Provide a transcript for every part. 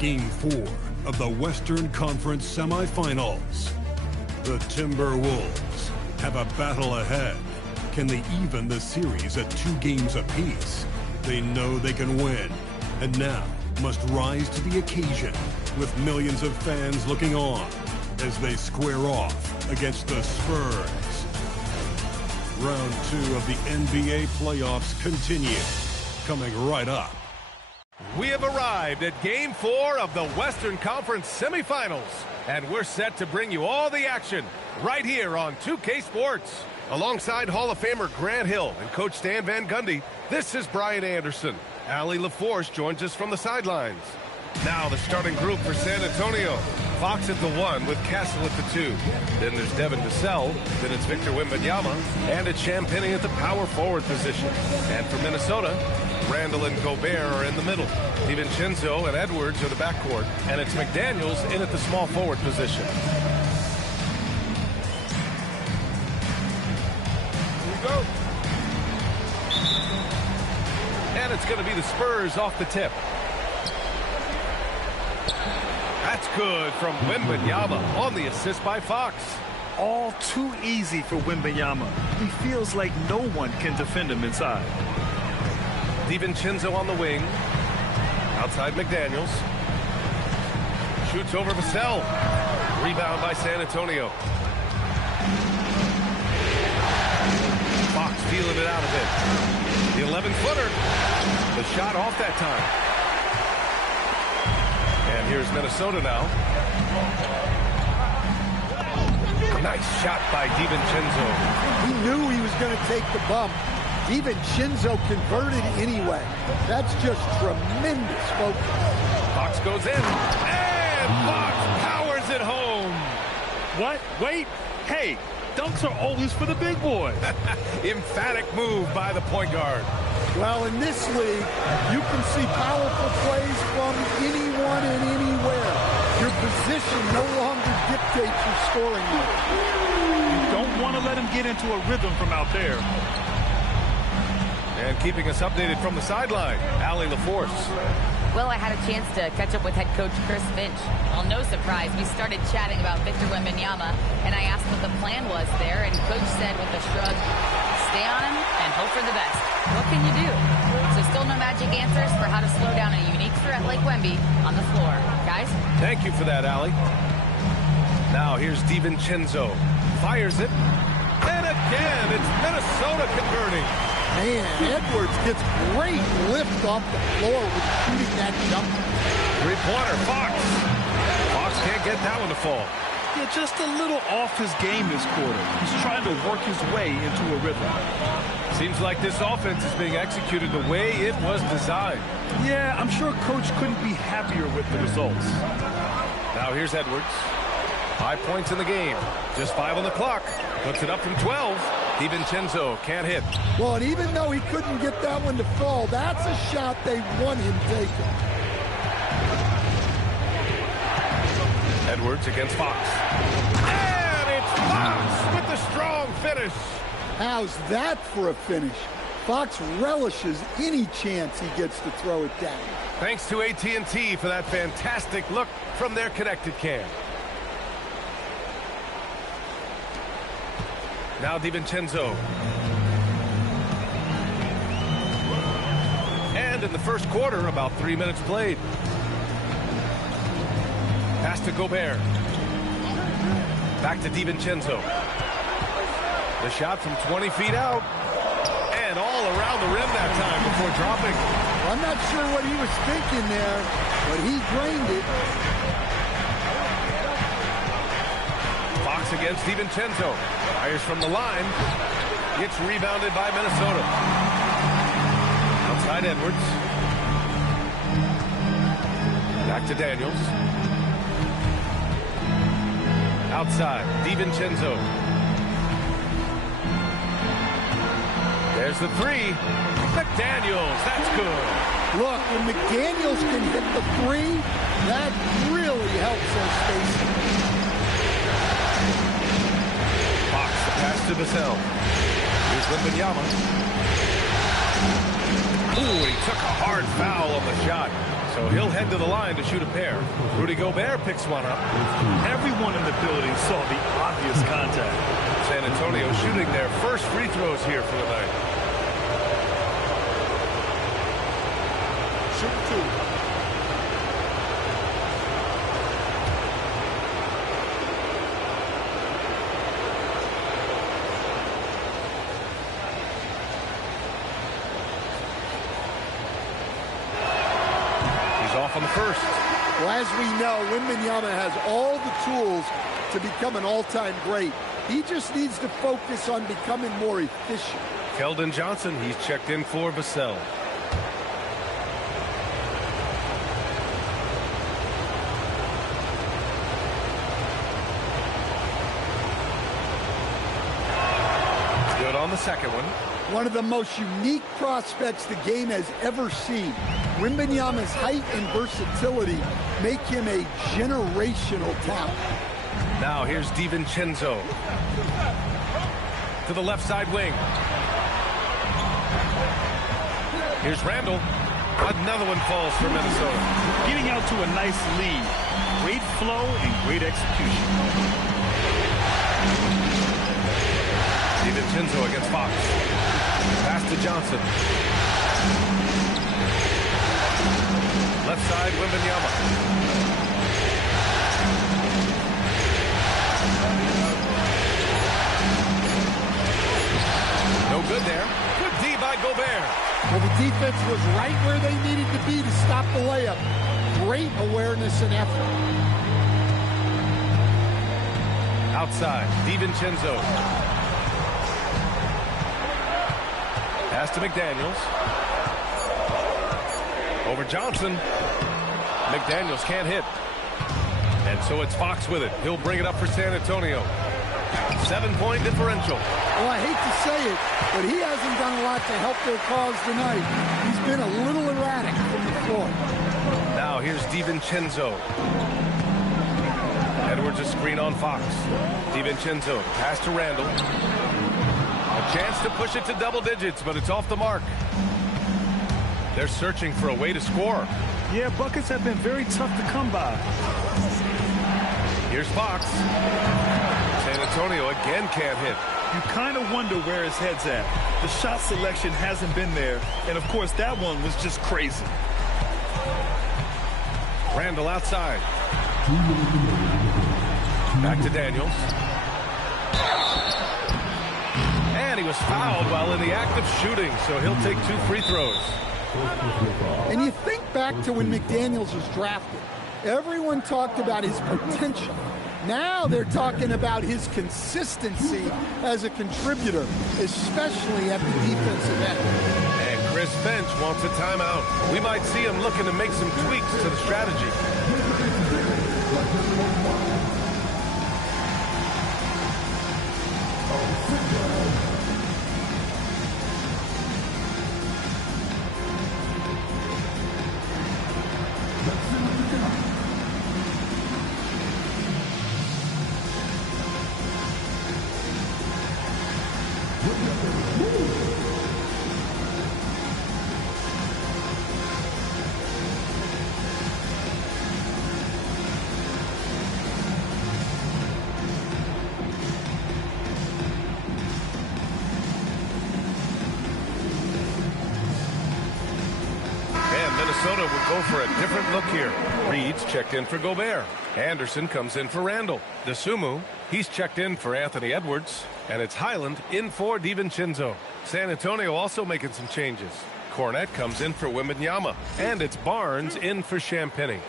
Game 4 of the Western Conference semifinals. The Timberwolves have a battle ahead. Can they even the series at 2 games apiece? They know they can win, and now must rise to the occasion with millions of fans looking on as they square off against the Spurs. Round 2 of the NBA playoffs continue, coming right up. We have arrived at Game 4 of the Western Conference semifinals, and we're set to bring you all the action right here on 2K Sports. Alongside Hall of Famer Grant Hill and Coach Stan Van Gundy, this is Brian Anderson. Allie LaForce joins us from the sidelines. Now the starting group for San Antonio. Fox at the 1 with Castle at the 2. Then there's Devin Vassell. Then it's Victor Wembanyama. And it's Champagnie at the power forward position. And for Minnesota, Randall and Gobert are in the middle. DiVincenzo and Edwards are the backcourt. And it's McDaniels in at the small forward position. Here we go. And it's going to be the Spurs off the tip. That's good from Wembanyama on the assist by Fox. All too easy for Wembanyama. He feels like no one can defend him inside. DiVincenzo on the wing. Outside McDaniels. Shoots over Vassell. Rebound by San Antonio. Fox feeling it out a bit. The 11-footer. The shot off that time. And here's Minnesota now. Nice shot by DiVincenzo. He knew he was going to take the bump. DiVincenzo converted anyway. That's just tremendous focus. Fox goes in. And Fox powers it home. What? Wait. Hey, dunks are always for the big boys. Emphatic move by the point guard. Well, in this league, you can see powerful plays from anyone and anywhere. Your position no longer dictates your scoring rate. You don't want to let him get into a rhythm from out there. And keeping us updated from the sideline, Allie LaForce. Well, I had a chance to catch up with head coach Chris Finch. Well, no surprise, we started chatting about Victor Wembanyama, and I asked what the plan was there, and coach said with a shrug, stay on him and hope for the best. What can you do? So still no magic answers for how to slow down a unique threat like Wemby on the floor. Guys? Thank you for that, Allie. Now here's DiVincenzo. Fires it. And again, it's Minnesota converting. Man, Edwards gets great lift off the floor with shooting that jumper. Three-pointer, Fox. Fox can't get that one to fall. Yeah, just a little off his game this quarter. He's trying to work his way into a rhythm. Seems like this offense is being executed the way it was designed. Yeah, I'm sure coach couldn't be happier with the results. Now here's Edwards. 5 points in the game. Just 5 on the clock. Puts it up from 12. DiVincenzo can't hit. Well, and even though he couldn't get that one to fall, that's a shot they want him taking. Edwards against Fox. And it's Fox with the strong finish. How's that for a finish? Fox relishes any chance he gets to throw it down. Thanks to AT&T for that fantastic look from their connected cam. Now DiVincenzo. And in the first quarter, about 3 minutes played. Pass to Gobert. Back to DiVincenzo. The shot from 20 feet out. And all around the rim that time before dropping. Well, I'm not sure what he was thinking there, but he drained it. Fox against DiVincenzo. Fires from the line. Gets rebounded by Minnesota. Outside Edwards. Back to Daniels. Outside, DiVincenzo. There's the three. McDaniels, that's good. Look, when McDaniels can hit the three, that really helps their spacing. Fox, the pass to Vassell. Here's Wembanyama. Ooh, he took a hard foul on the shot. So So he'll head to the line to shoot a pair. Rudy Gobert picks one up. Everyone in the building saw the obvious contact. San Antonio shooting their first free throws here for the night. Shoot two. On the first. Well, as we know, Wembanyama has all the tools to become an all-time great. He just needs to focus on becoming more efficient. Keldon Johnson, he's checked in for Vassell. Good on the second one. One of the most unique prospects the game has ever seen. Wembanyama's height and versatility make him a generational talent. Now here's DiVincenzo. To the left side wing. Here's Randall. Another one falls for Minnesota. Getting out to a nice lead. Great flow and great execution. DiVincenzo against Fox. Pass to Johnson. Left side, Wembanyama. No good there. Good D by Gobert. Well, the defense was right where they needed to be to stop the layup. Great awareness and effort. Outside, DiVincenzo. Pass to McDaniels. Over Johnson. McDaniels can't hit. And so it's Fox with it. He'll bring it up for San Antonio. 7-point differential. Well, I hate to say it, but he hasn't done a lot to help their cause tonight. He's been a little erratic from the floor. Now here's DiVincenzo. Edwards a screen on Fox. DiVincenzo, pass to Randall. A chance to push it to double digits, but it's off the mark. They're searching for a way to score. Yeah, buckets have been very tough to come by. Here's Fox. San Antonio again can't hit. You kind of wonder where his head's at. The shot selection hasn't been there, and of course that one was just crazy. Randall outside. Back to Daniels. And he was fouled while in the act of shooting, so he'll take 2 free throws. And you think back to when McDaniels was drafted. Everyone talked about his potential. Now they're talking about his consistency as a contributor, especially at the defensive end. And Chris Finch wants a timeout. We might see him looking to make some tweaks to the strategy. Minnesota will go for a different look here. Reed's checked in for Gobert. Anderson comes in for Randall. DeSumo, he's checked in for Anthony Edwards. And it's Highland in for DiVincenzo. San Antonio also making some changes. Cornette comes in for Wembanyama. And it's Barnes in for Champagny.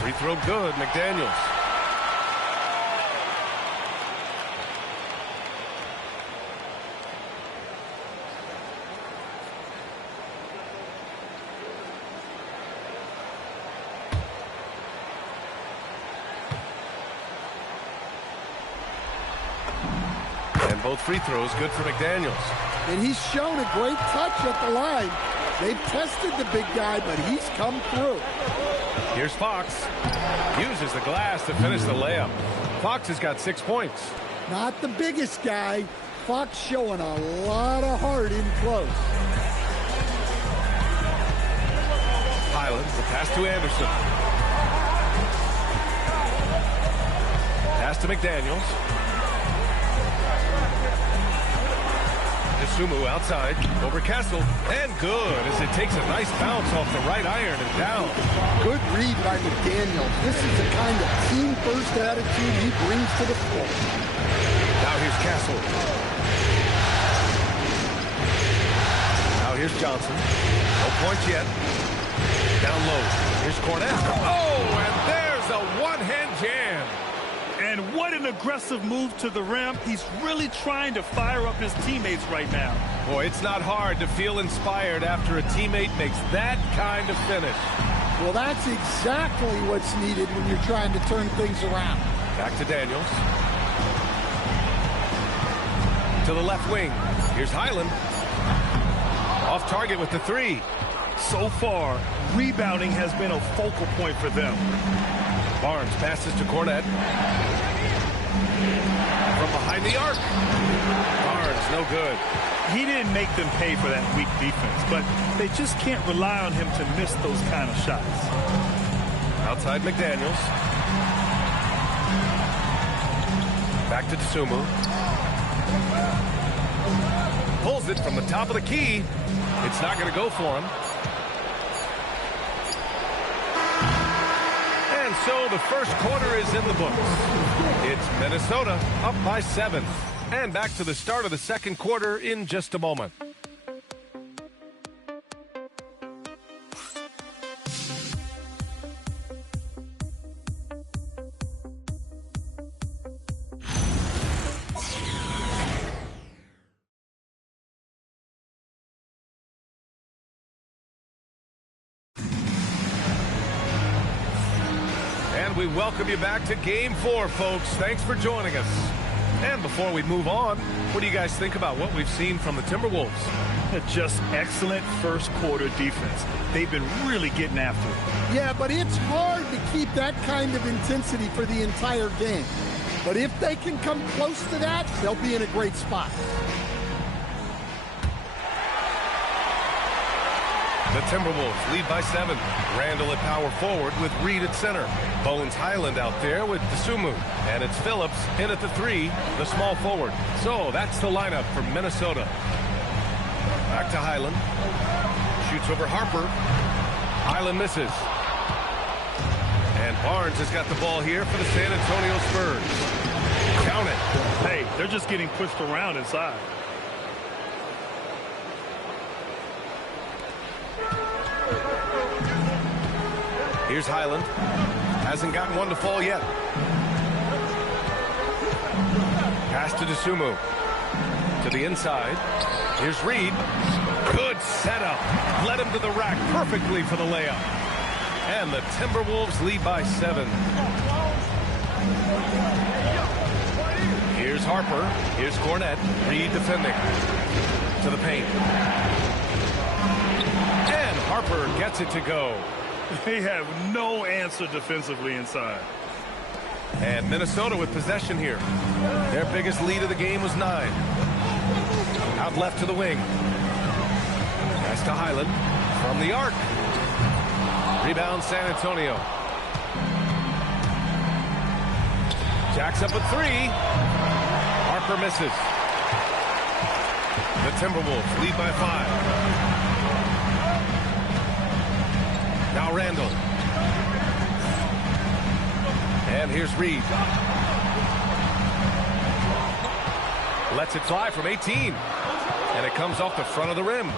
Free throw good, McDaniels. Both free throws good for McDaniels. And he's shown a great touch at the line. They've tested the big guy, but he's come through. Here's Fox. Uses the glass to finish the layup. Fox has got 6 points. Not the biggest guy, Fox showing a lot of heart in close. Highland, the pass to Anderson. Pass to McDaniels. Sumu outside, over Castle, and good as it takes a nice bounce off the right iron and down. Good read by McDaniels. This is the kind of team-first attitude he brings to the floor. Now here's Castle. Now here's Johnson. No points yet. Down low. Here's Cornette. Oh, and there's a one-hand jam. And what an aggressive move to the rim. He's really trying to fire up his teammates right now. Boy, it's not hard to feel inspired after a teammate makes that kind of finish. Well, that's exactly what's needed when you're trying to turn things around. Back to Daniels. To the left wing. Here's Highland. Off target with the three. So far, rebounding has been a focal point for them. Barnes passes to Cornette. From behind the arc. Barnes, no good. He didn't make them pay for that weak defense, but they just can't rely on him to miss those kind of shots. Outside McDaniels. Back to Sumu. Pulls it from the top of the key. It's not going to go for him. And so the first quarter is in the books. It's Minnesota up by 7. And back to the start of the second quarter in just a moment. We welcome you back to Game 4, folks. Thanks for joining us. And before we move on, what do you guys think about what we've seen from the Timberwolves? Just excellent first quarter defense. They've been really getting after it. Yeah, but it's hard to keep that kind of intensity for the entire game. But if they can come close to that, they'll be in a great spot. The Timberwolves lead by 7. Randall at power forward with Reed at center. Bones Highland out there with Sumu. And it's Phillips in at the 3, the small forward. So that's the lineup for Minnesota. Back to Highland. Shoots over Harper. Highland misses. And Barnes has got the ball here for the San Antonio Spurs. Count it. Hey, they're just getting pushed around inside. Here's Highland. Hasn't gotten one to fall yet. Pass to Sumu. To the inside. Here's Reed. Good setup. Led him to the rack perfectly for the layup. And the Timberwolves lead by 7. Here's Harper. Here's Cornette. Reed defending. To the paint. And Harper gets it to go. They have no answer defensively inside. And Minnesota with possession here. Their biggest lead of the game was 9. Out left to the wing. Pass to Highland. From the arc. Rebound San Antonio. Jacks up at 3. Harper misses. The Timberwolves lead by 5. Now Randall. And here's Reed. Lets it fly from 18. And it comes off the front of the rim.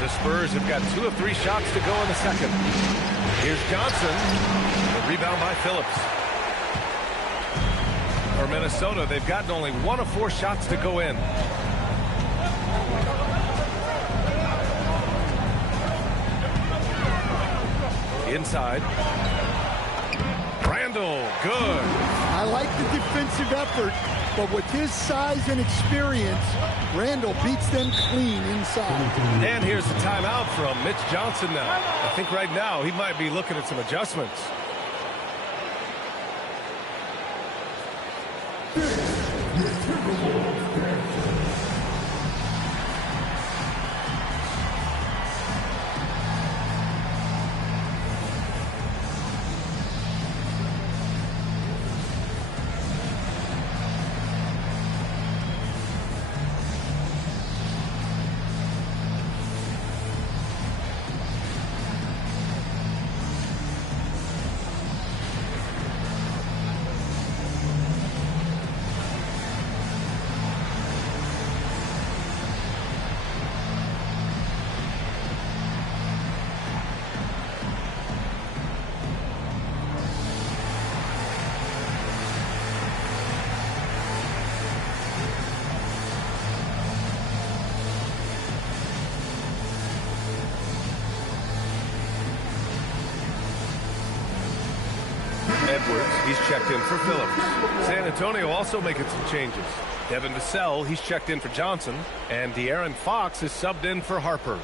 The Spurs have got 2 of 3 shots to go in the second. Here's Johnson. The rebound by Phillips. For Minnesota, they've gotten only 1 of 4 shots to go in. Inside. Randall, good. I like the defensive effort, but with his size and experience, Randall beats them clean inside. And here's the timeout from Mitch Johnson now. I think right now he might be looking at some adjustments. Your Timberwolves Edwards, he's checked in for Phillips. San Antonio also making some changes. Devin Vassell, he's checked in for Johnson. And De'Aaron Fox is subbed in for Harper.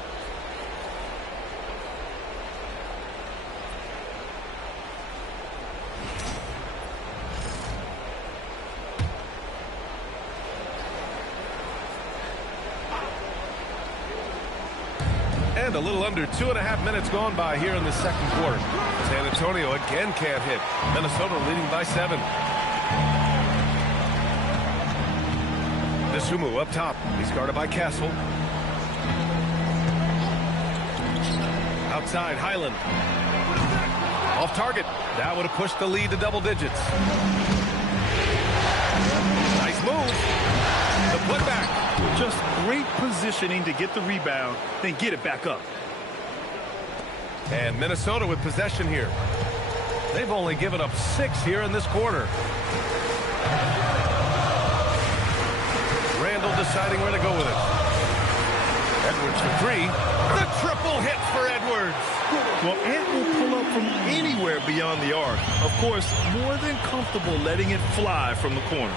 And a little under 2.5 minutes gone by here in the second quarter. San Antonio again can't hit. Minnesota leading by 7. Dosunmu up top. He's guarded by Castle. Outside, Highland. Off target. That would have pushed the lead to double digits. Nice move. The putback. Just great positioning to get the rebound, then get it back up. And Minnesota with possession here. They've only given up 6 here in this quarter. Randall deciding where to go with it. Edwards for 3. The triple hit for Edwards. Well, Ant will pull up from anywhere beyond the arc. Of course, more than comfortable letting it fly from the corner.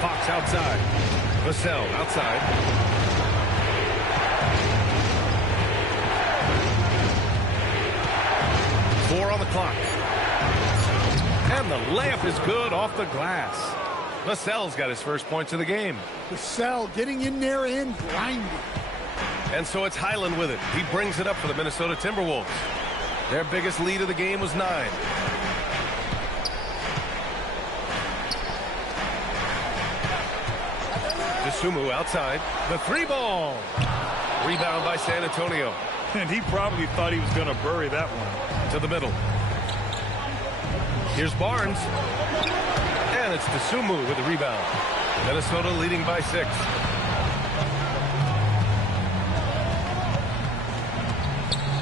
Fox outside. Vassell outside. Four on the clock. And the layup is good off the glass. Vassell's got his first points of the game. Vassell getting in there and grinding. And so it's Highland with it. He brings it up for the Minnesota Timberwolves. Their biggest lead of the game was 9. Dosunmu outside. The 3-ball. Rebound by San Antonio. And he probably thought he was going to bury that one. To the middle. Here's Barnes. And it's Dosunmu with the rebound. Minnesota leading by 6.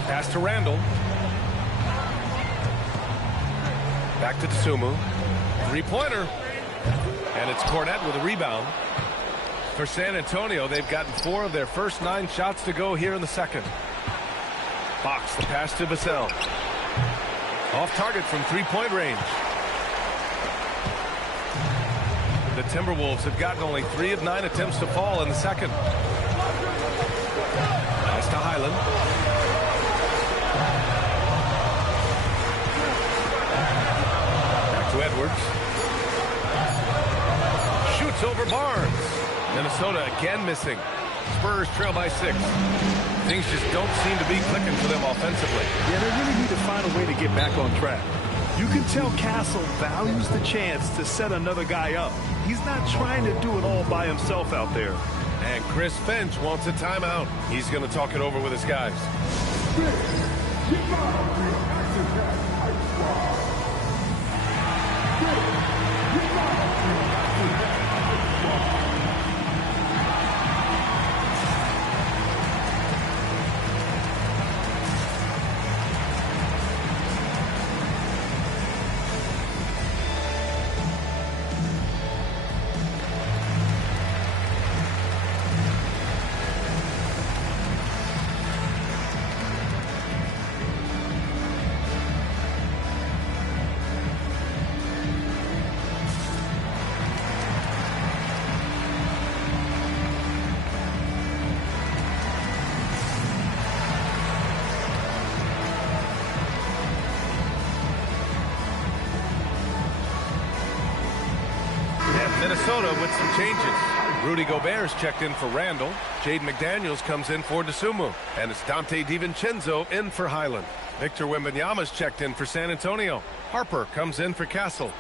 Pass to Randall. Back to Dosunmu. 3-pointer. And it's Cornette with a rebound. For San Antonio, they've gotten 4 of their first 9 shots to go here in the second. Fox, the pass to Vassell. Off target from 3-point range. The Timberwolves have gotten only 3 of 9 attempts to fall in the second. Pass to Highland. Back to Edwards. Shoots over Barnes. Minnesota again missing. Spurs trail by 6. Things just don't seem to be clicking for them offensively. Yeah, they really need to find a way to get back on track. You can tell Castle values the chance to set another guy up. He's not trying to do it all by himself out there. And Chris Finch wants a timeout. He's going to talk it over with his guys. Minnesota with some changes. Rudy Gobert's checked in for Randall. Jaden McDaniels comes in for DeSumo. And it's Dante DiVincenzo in for Highland. Victor Wembanyama's checked in for San Antonio. Harper comes in for Castle.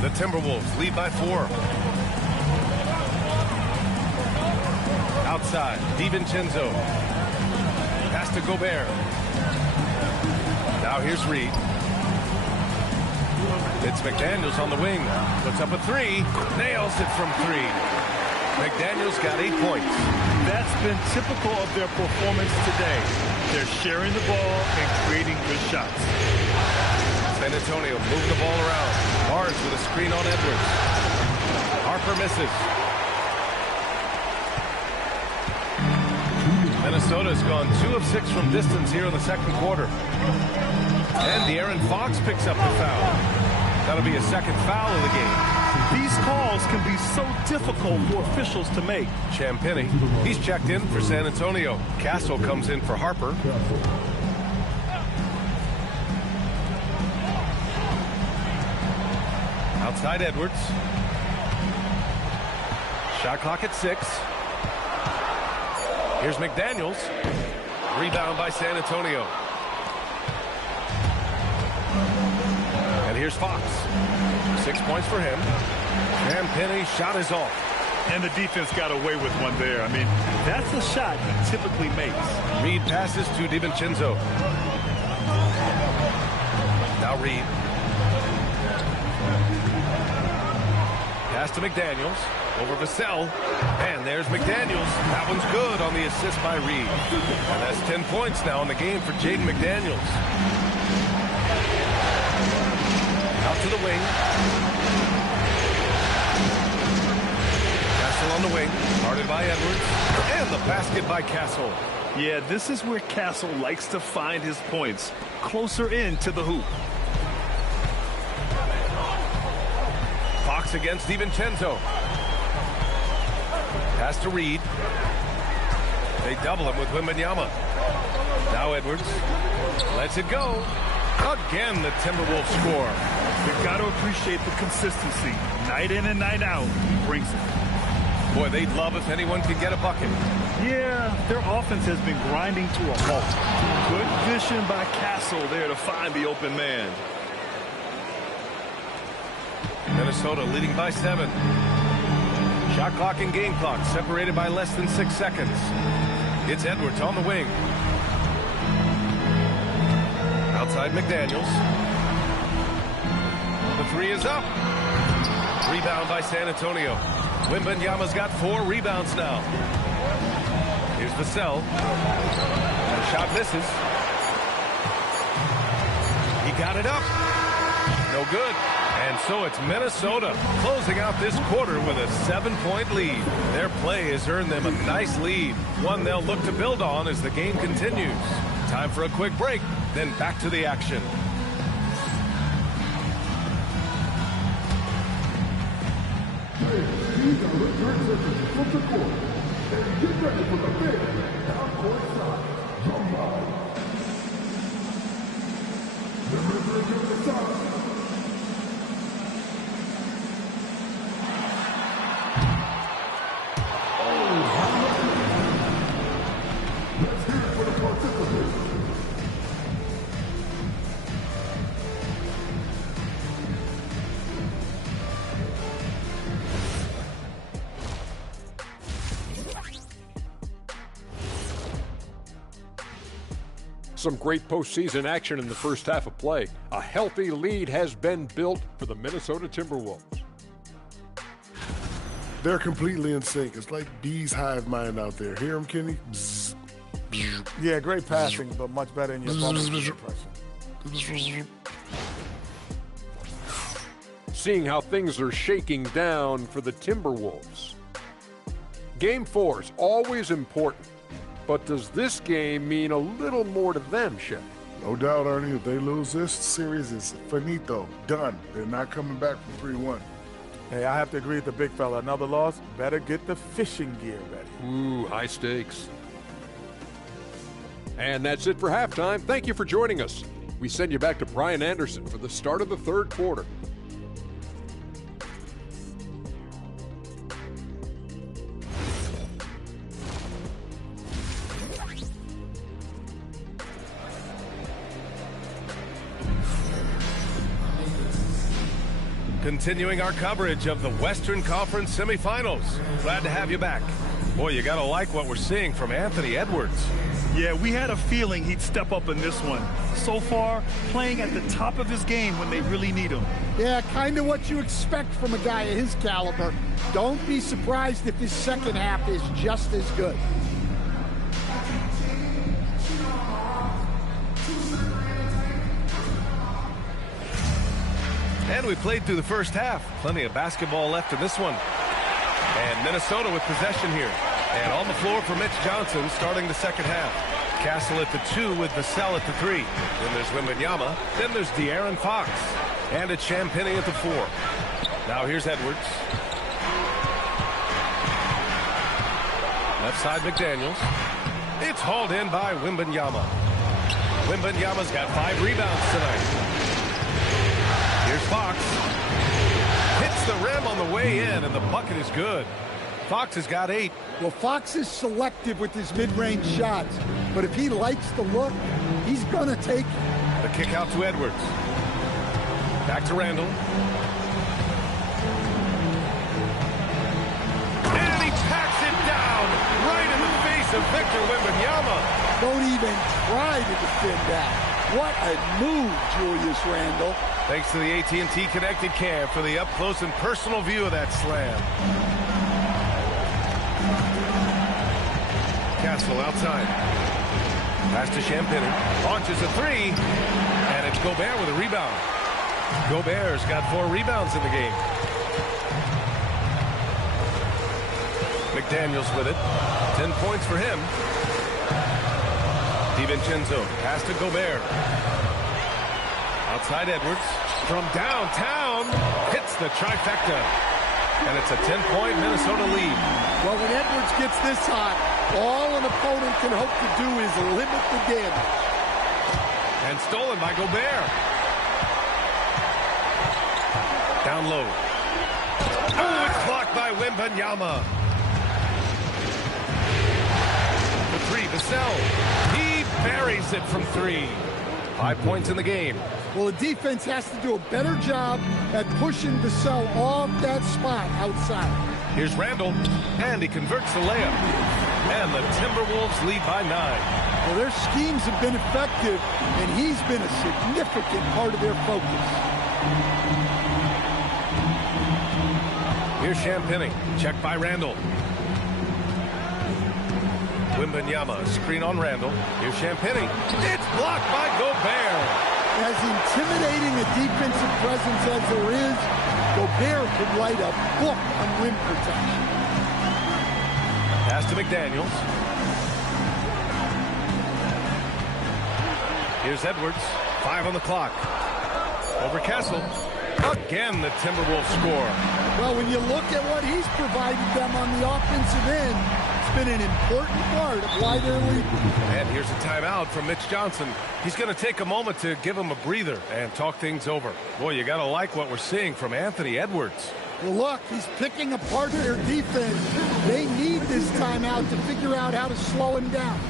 The Timberwolves lead by 4. Outside, DiVincenzo. Pass to Gobert. Now here's Reed. It's McDaniels on the wing. Puts up a 3. Nails it from 3. McDaniels got 8 points. That's been typical of their performance today. They're sharing the ball and creating good shots. San Antonio moving the ball around. Barnes with a screen on Edwards. Harper misses. Minnesota's gone 2 of 6 from distance here in the second quarter. And De'Aaron Fox picks up the foul. That'll be a second foul of the game. These calls can be so difficult for officials to make. Champagny, he's checked in for San Antonio. Castle comes in for Harper. Outside Edwards. Shot clock at 6. Here's McDaniels. Rebound by San Antonio. And here's Fox. 6 points for him. Champagny shot is off. And the defense got away with one there. I mean, that's a shot he typically makes. Reed passes to DiVincenzo. Now Reed. Pass to McDaniels. Over Vassell. And there's McDaniels. That one's good on the assist by Reed. And that's 10 points now in the game for Jaden McDaniels. Out to the wing. Castle on the wing. Guarded by Edwards. And the basket by Castle. Yeah, this is where Castle likes to find his points. Closer in to the hoop. Fox against DiVincenzo. Pass to Reed. They double him with Wembanyama. Now Edwards lets it go. Again, the Timberwolves score. You've got to appreciate the consistency. Night in and night out, he brings it. Boy, they'd love if anyone could get a bucket. Yeah, their offense has been grinding to a halt. Good vision by Castle there to find the open man. Minnesota leading by 7. Shot clock and game clock separated by less than 6 seconds. It's Edwards on the wing. Outside McDaniels. The 3 is up. Rebound by San Antonio. Wembanyama's got 4 rebounds now. Here's Vassell. The shot misses. He got it up. No good. And so it's Minnesota closing out this quarter with a 7-point lead. Their play has earned them a nice lead, one they'll look to build on as the game continues. Time for a quick break, then back to the action. These are return surfaces from the court. And get ready for the big half-court shot. Come on. Remember to give the shot. Let's hear it for the participants. Some great postseason action in the first half of play. A healthy lead has been built for the Minnesota Timberwolves. They're completely in sync. It's like bees hive mind out there. Hear them, Kenny? Bzz. Yeah, great passing, but much better in your bubble impression. Seeing how things are shaking down for the Timberwolves. Game 4 is always important, but does this game mean a little more to them, Shep? No doubt, Ernie. If they lose this series, it's finito. Done. They're not coming back from 3-1. Hey, I have to agree with the big fella. Another loss, better get the fishing gear ready. Ooh, high stakes. And that's it for halftime. Thank you for joining us. We send you back to Brian Anderson for the start of the third quarter. Continuing our coverage of the Western Conference semifinals. Glad to have you back. Boy, you gotta like what we're seeing from Anthony Edwards. Yeah, we had a feeling he'd step up in this one. So far, playing at the top of his game when they really need him. Yeah, kind of what you expect from a guy of his caliber. Don't be surprised if his second half is just as good. And we played through the first half. Plenty of basketball left in this one. And Minnesota with possession here. And on the floor for Mitch Johnson starting the second half. Castle at the 2 with Vassell at the 3. Then there's Wembanyama. Then there's De'Aaron Fox. And it's Champagnie at the 4. Now here's Edwards. Left side McDaniels. It's hauled in by Wembanyama. Wembanyama's got 5 rebounds tonight. Here's Fox. Hits the rim on the way in, and the bucket is good. Fox has got 8. Well, Fox is selective with his mid-range shots, but if he likes the look, he's going to take it. The kick out to Edwards. Back to Randall. And he packs it down right in the face of Victor Wembanyama. Don't even try to defend that. What a move, Julius Randle. Thanks to the AT&T Connected Cam for the up-close and personal view of that slam. Castle outside. Pass to Champagnie. Launches a 3. And it's Gobert with a rebound. Gobert's got 4 rebounds in the game. McDaniels with it. 10 points for him. DiVincenzo. Pass to Gobert. Outside Edwards. From downtown. Hits the trifecta. And it's a 10-point Minnesota lead. Well, when Edwards gets this hot, all an opponent can hope to do is limit the damage. And stolen by Gobert. Down low. Oh, it's blocked by Wembanyama. The 3, Vassell. He buries it from 3. 5 points in the game. Well, the defense has to do a better job at pushing Vassell off that spot outside. Here's Randall, and he converts the layup. And the Timberwolves lead by 9. Well, their schemes have been effective, and he's been a significant part of their focus. Here's Champagnie, checked by Randall. Wembanyama, screen on Randall. Here's Champagnie. It's blocked by Gobert. As intimidating a defensive presence as there is, Gobert could light a book on rim protection. Pass to McDaniels. Here's Edwards. 5 on the clock. Over Castle. Again, the Timberwolves score. Well, when you look at what he's provided them on the offensive end, it's been an important part of why they're leading. And here's a timeout from Mitch Johnson. He's going to take a moment to give him a breather and talk things over. Boy, you got to like what we're seeing from Anthony Edwards. Well, look, he's picking apart their defense. They need this timeout to figure out how to slow him down.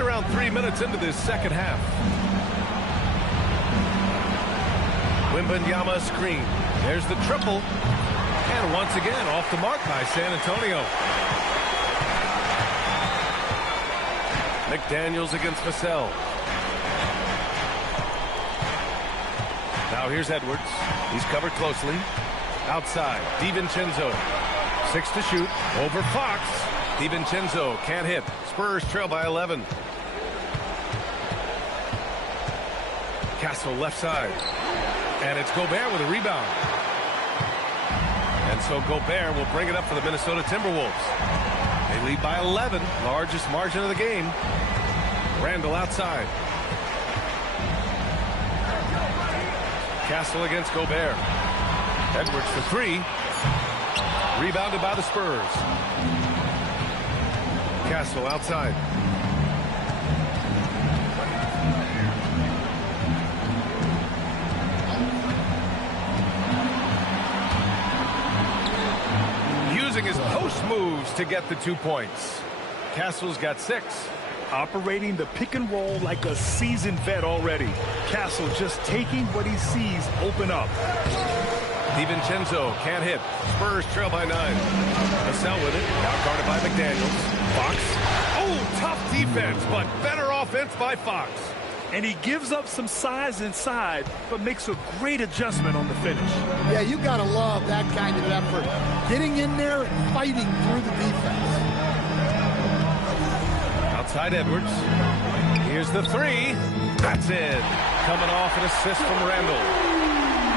right around 3 minutes into this second half. Wembanyama screen. There's the triple. And once again, off the mark by San Antonio. McDaniels against Vassell. Now here's Edwards. He's covered closely. Outside, DiVincenzo. 6 to shoot. Over Fox. DiVincenzo can't hit. Spurs trail by 11. Castle left side. And it's Gobert with a rebound. And so Gobert will bring it up for the Minnesota Timberwolves. They lead by 11, largest margin of the game. Randall outside. Castle against Gobert. Edwards for 3. Rebounded by the Spurs. Castle outside. Using his post moves to get the 2 points. Castle's got 6. Operating the pick and roll like a seasoned vet already. Castle just taking what he sees open up. DiVincenzo can't hit. Spurs trail by 9. Vassell with it. Now guarded by McDaniels. Fox. Oh, tough defense, but better offense by Fox. And he gives up some size inside, but makes a great adjustment on the finish. Yeah, you got to love that kind of effort. Getting in there and fighting through the defense. Outside Edwards. Here's the 3. That's it. Coming off an assist from Randall.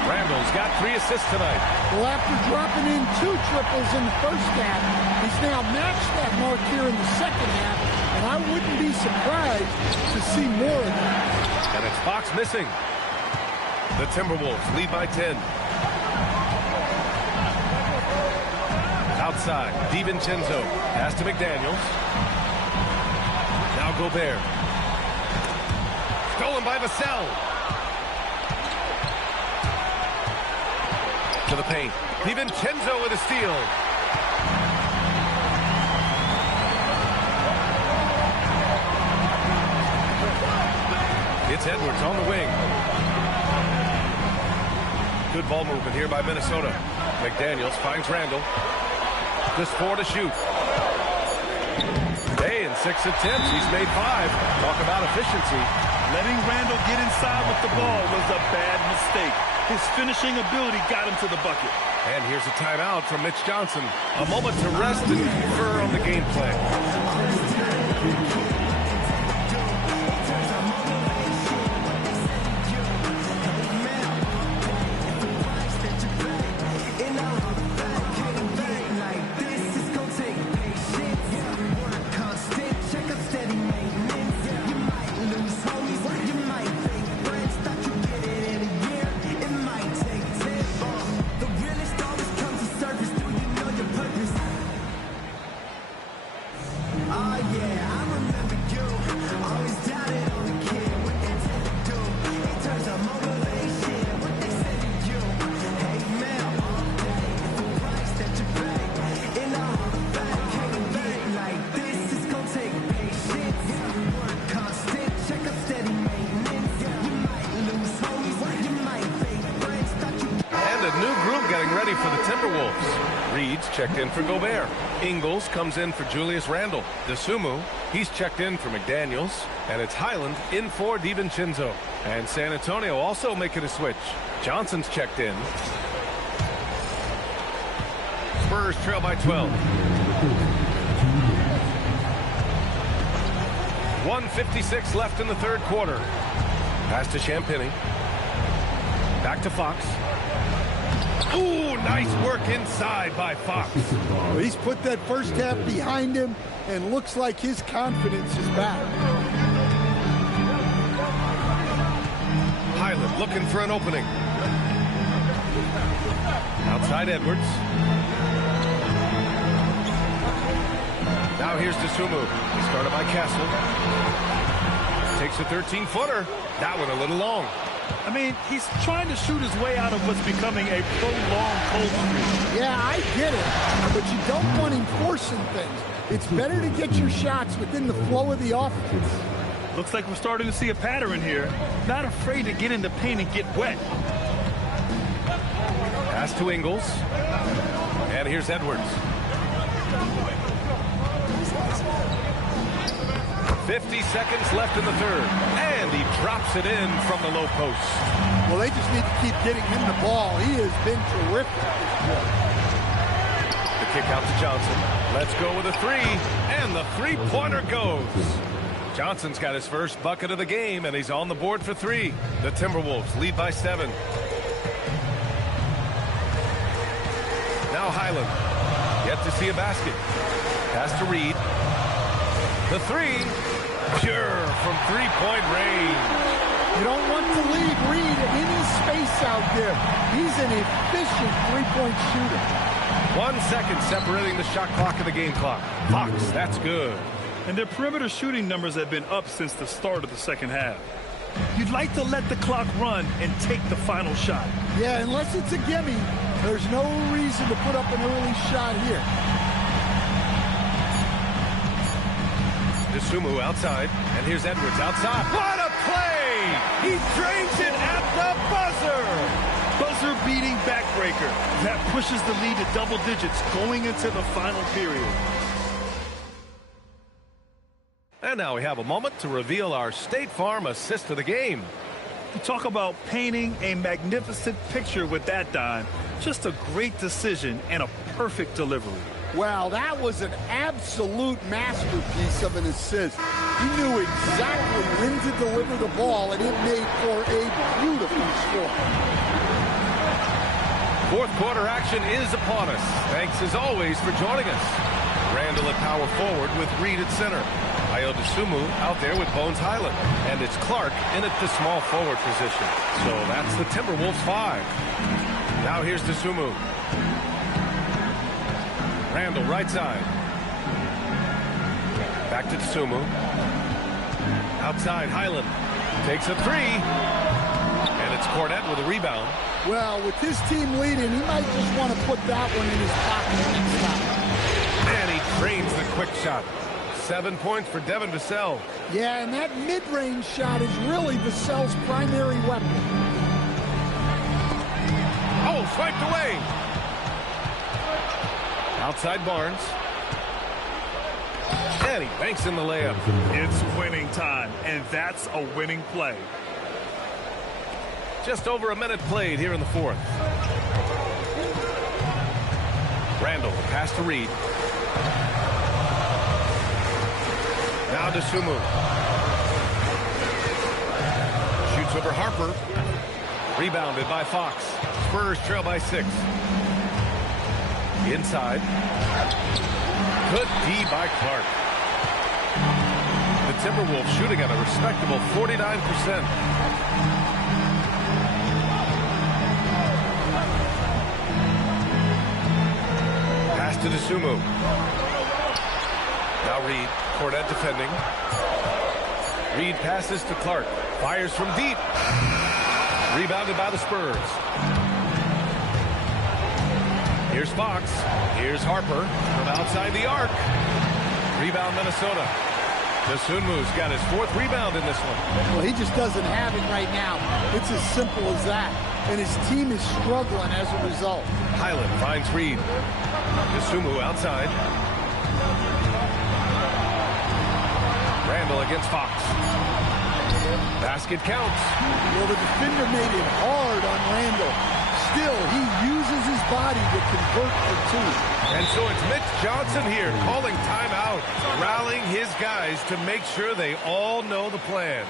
Randall's got 3 assists tonight. Well, after dropping in 2 triples in the first half, he's now matched that mark here in the second half, and I wouldn't be surprised to see more of that. And it's Fox missing. The Timberwolves lead by 10. Outside, DiVincenzo. Pass to McDaniels. Now Gobert. Stolen by Vassell. To the paint. DiVincenzo with a steal. It's Edwards on the wing. Good ball movement here by Minnesota. McDaniels finds Randall. Just 4 to shoot. Hey, in 6 attempts, he's made 5. Talk about efficiency. Letting Randall get inside with the ball was a bad mistake. His finishing ability got him to the bucket. And here's a timeout from Mitch Johnson. A moment to rest and confer on the gameplay. For the Timberwolves. Reed's checked in for Gobert. Ingles comes in for Julius Randle. DeSumo, he's checked in for McDaniels. And it's Highland in for DiVincenzo. And San Antonio also making a switch. Johnson's checked in. Spurs trail by 12. 1:56 left in the third quarter. Pass to Champagny. Back to Fox. Ooh, nice work inside by Fox. Well, he's put that first half behind him and looks like his confidence is back. Highland looking for an opening. Outside Edwards. Now here's DeSumo. Started by Castle. Takes a 13-footer. That one a little long. I mean, he's trying to shoot his way out of what's becoming a prolonged cold streak. Yeah, I get it, but you don't want him forcing things. It's better to get your shots within the flow of the offense. Looks like we're starting to see a pattern here. Not afraid to get in the paint and get wet. Pass to Ingles. And here's Edwards. 50 seconds left in the third. And he drops it in from the low post. Well, they just need to keep getting him the ball. He has been terrific this quarter. The kick out to Johnson. Let's go with a three. And the three-pointer goes. Johnson's got his first bucket of the game, and he's on the board for three. The Timberwolves lead by 7. Now Highland. Yet to see a basket. Pass to Reed. The three. Pure from three-point range. You don't want to leave Reed any space out there. He's an efficient three-point shooter. 1 second separating the shot clock and the game clock. Fox, that's good. And their perimeter shooting numbers have been up since the start of the second half. You'd like to let the clock run and take the final shot. Yeah, unless it's a gimme, there's no reason to put up an early shot here. DeSumo outside, and here's Edwards outside. What a play! He drains it at the buzzer! Buzzer-beating backbreaker. That pushes the lead to double digits going into the final period. And now we have a moment to reveal our State Farm assist of the game. You talk about painting a magnificent picture with that dime. Just a great decision and a perfect delivery. Wow, that was an absolute masterpiece of an assist. He knew exactly when to deliver the ball, and it made for a beautiful score. Fourth quarter action is upon us. Thanks as always for joining us. Randall at power forward with Reed at center. Ayo DeSumo out there with Bones Highland. And it's Clark in at the small forward position. So that's the Timberwolves 5. Now here's DeSumo. Randall right side. Back to DeSumo. Outside Highland. Takes a three. And it's Cornette with a rebound. Well, with his team leading, he might just want to put that one in his pocket next time. And he drains the quick shot. 7 points for Devin Vassell. Yeah, and that mid-range shot is really Vassell's primary weapon. Oh, swiped away. Outside Barnes. And he banks in the layup. It's winning time, and that's a winning play. Just over a minute played here in the fourth. Randall, pass to Reed. Now DeSumo. Shoots over Harper. Rebounded by Fox. Spurs trail by 6. Inside. Good D by Clark. The Timberwolves shooting at a respectable 49%. Pass to DeSumo. Now Reed. Cornette defending. Reed passes to Clark. Fires from deep. Rebounded by the Spurs. Here's Fox. Here's Harper from outside the arc. Rebound Minnesota. DeSumo's got his 4th rebound in this one. Well, he just doesn't have it right now. It's as simple as that. And his team is struggling as a result. Highland finds Reed. DeSumo outside. Randall against Fox. Basket counts. Well, the defender made it hard on Randall. Still, he uses his body to convert for 2. And so it's Mitch Johnson here calling timeout, rallying his guys to make sure they all know the plan.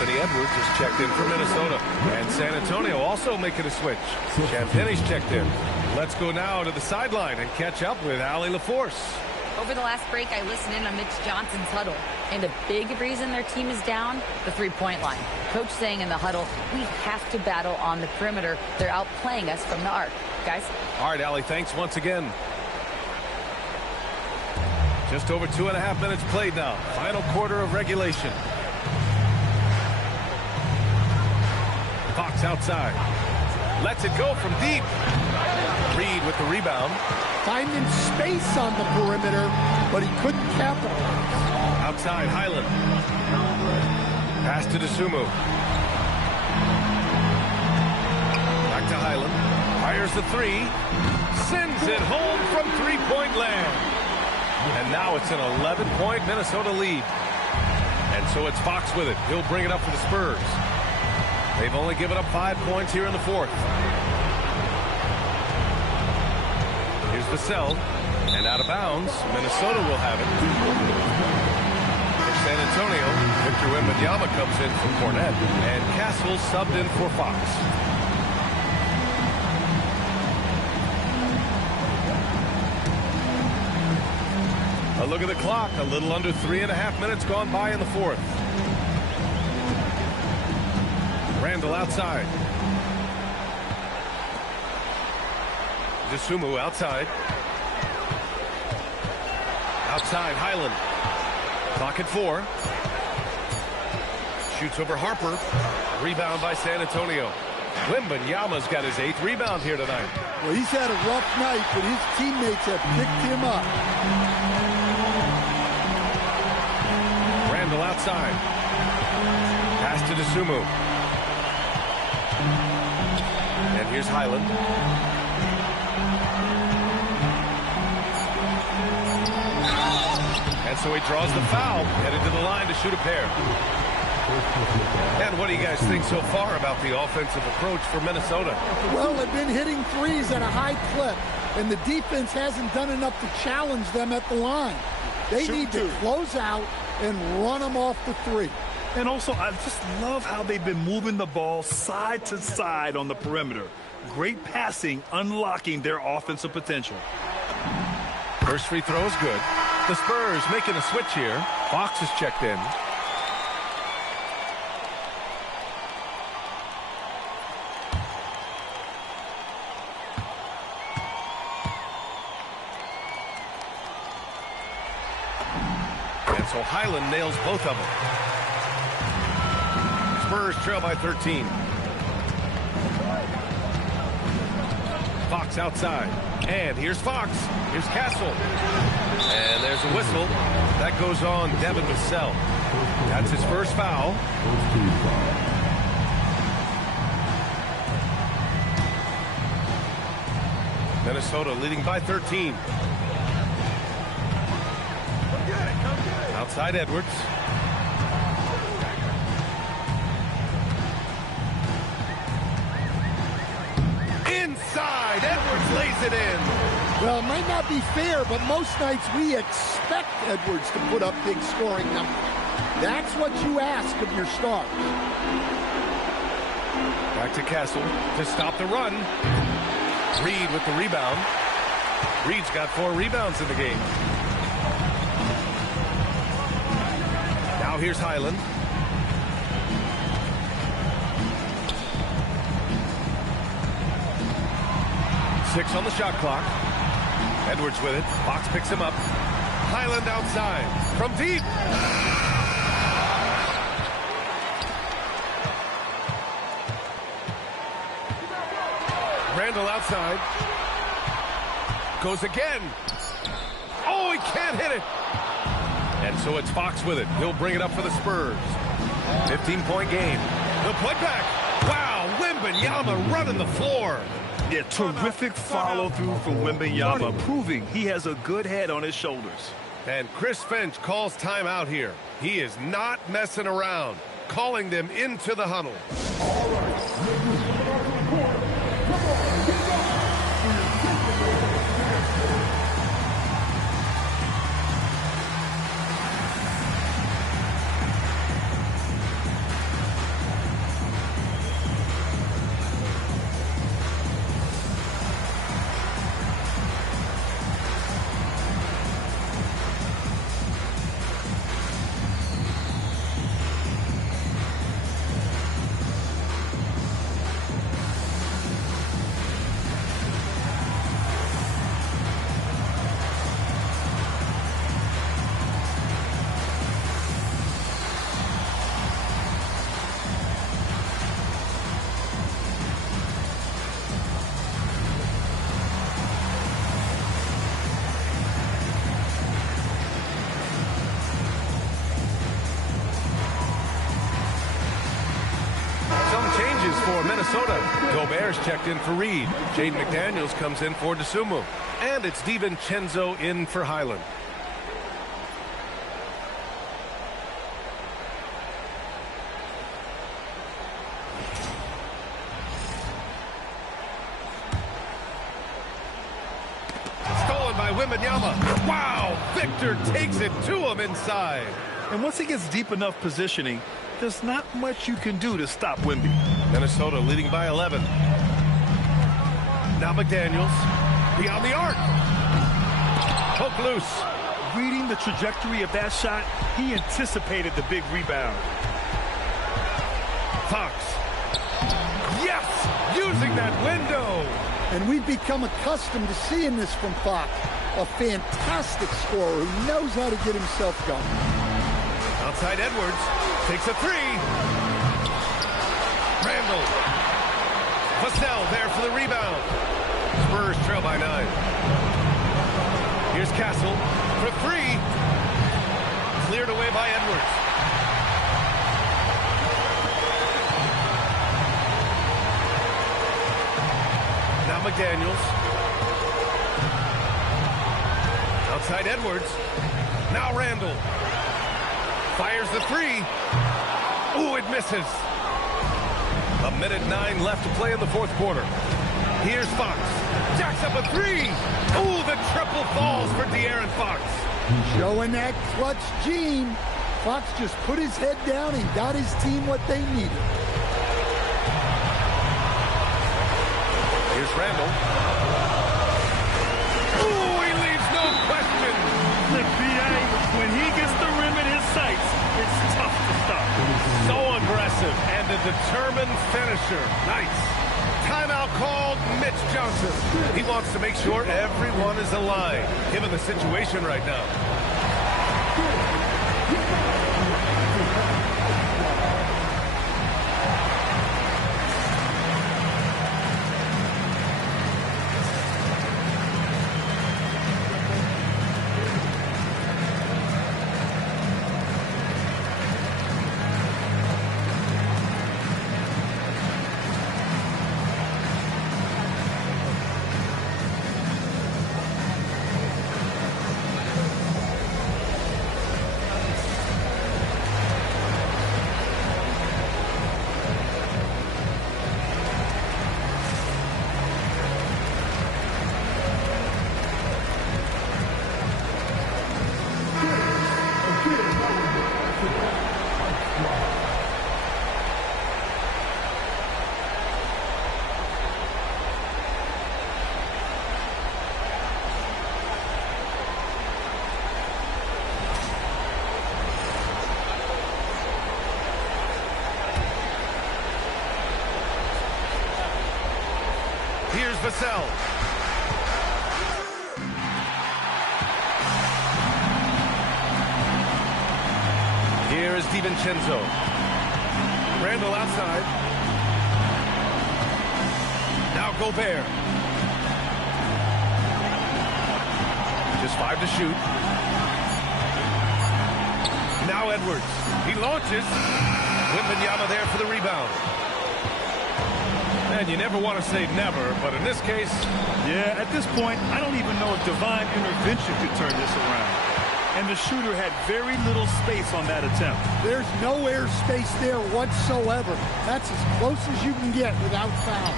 Anthony Edwards is checked in for Minnesota. And San Antonio also making a switch. Champagne's checked in. Let's go now to the sideline and catch up with Allie LaForce. Over the last break, I listened in on Mitch Johnson's huddle. And a big reason their team is down, the three-point line. Coach saying in the huddle, we have to battle on the perimeter. They're outplaying us from the arc. Guys? All right, Allie, thanks once again. Just over 2.5 minutes played now. Final quarter of regulation. Fox outside. Lets it go from deep. Reed with the rebound. Finding space on the perimeter, but he couldn't capitalize. Outside, Highland. Pass to DeSumo. Back to Highland. Fires the three. Sends it home from three-point land. And now it's an 11-point Minnesota lead. And so it's Fox with it. He'll bring it up for the Spurs. They've only given up 5 points here in the fourth. Here's the sell. And out of bounds. Minnesota will have it. For San Antonio, Victor Wembanyama comes in for Cornette. And Castle subbed in for Fox. A look at the clock. A little under 3.5 minutes gone by in the fourth. Randall outside. DeSumo outside. Outside, Highland. Clock at 4. Shoots over Harper. Rebound by San Antonio. Wembanyama's got his 8th rebound here tonight. Well, he's had a rough night, but his teammates have picked him up. Randall outside. Pass to DeSumo. And here's Highland. And so he draws the foul, headed to the line to shoot a pair. And what do you guys think so far about the offensive approach for Minnesota? Well, they've been hitting threes at a high clip, and the defense hasn't done enough to challenge them at the line. They need to close out and run them off the three. And also, I just love how they've been moving the ball side to side on the perimeter. Great passing, unlocking their offensive potential. First free throw is good. The Spurs making a switch here. Fox is checked in. And so Highland nails both of them. Spurs trail by 13. Fox outside. And here's Fox. Here's Castle. And there's a whistle. That goes on Devin Vassell. That's his first foul. Minnesota leading by 13. Outside Edwards. Inside, Edwards lays it in. Well, it might not be fair, but most nights we expect Edwards to put up big scoring numbers. That's what you ask of your stars. Back to Castle to stop the run. Reed with the rebound. Reed's got 4 rebounds in the game. Now here's Highland. Six on the shot clock. Edwards with it. Fox picks him up. Highland outside. From deep. Randall outside. Goes again. Oh, he can't hit it. And so it's Fox with it. He'll bring it up for the Spurs. 15-point game. The putback. Wow, Wembanyama running the floor. Yeah, terrific follow-through from Wembanyama, proving he has a good head on his shoulders. And Chris Finch calls timeout here. He is not messing around, calling them into the huddle. All right. Minnesota. Gobert's checked in for Reed. Jaden McDaniels comes in for DeSumo. And it's DiVincenzo in for Highland. Stolen by Wembanyama. Wow! Victor takes it to him inside. And once he gets deep enough positioning, there's not much you can do to stop Wemby. Minnesota leading by 11. Now McDaniels beyond the arc. Hook loose. Reading the trajectory of that shot, he anticipated the big rebound. Fox. Yes! Using that window. And we've become accustomed to seeing this from Fox. A fantastic scorer who knows how to get himself going. Outside Edwards. Takes a three. Randall. Vassell there for the rebound. Spurs trail by 9. Here's Castle for 3. Cleared away by Edwards. Now McDaniels. Outside Edwards. Now Randall. Fires the 3. Ooh, it misses. 1:09 left to play in the fourth quarter. Here's Fox. Jacks up a 3. Ooh, the triple falls for De'Aaron Fox. Showing that clutch gene. Fox just put his head down and got his team what they needed. Here's Randall. Ooh, he leaves no question. The PA, when he gets the rim in his sights, it's tough to stop. So aggressive and a determined finisher. Nice. Timeout called Mitch Johnson. He wants to make sure everyone is aligned, given the situation right now. Here's Vassell. Here is DiVincenzo. Randall outside. Now Gobert. Just 5 to shoot. Now Edwards. He launches. Wembanyama there for the rebound. And you never want to say never, but in this case... Yeah, at this point, I don't even know if divine intervention could turn this around. And the shooter had very little space on that attempt. There's no air space there whatsoever. That's as close as you can get without foul.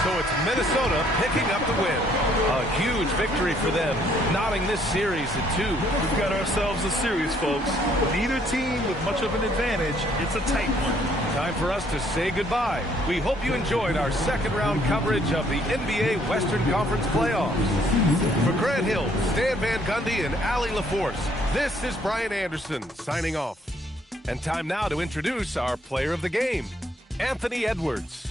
So it's Minnesota picking up the win. A huge victory for them, knotting this series at 2. We've got ourselves a series, folks. Neither team with much of an advantage. It's a tight one. Time for us to say goodbye. We hope you enjoyed our second round coverage of the NBA Western Conference Playoffs. For Grant Hill, Stan Van Gundy, and Allie LaForce, this is Brian Anderson signing off. And time now to introduce our player of the game, Anthony Edwards.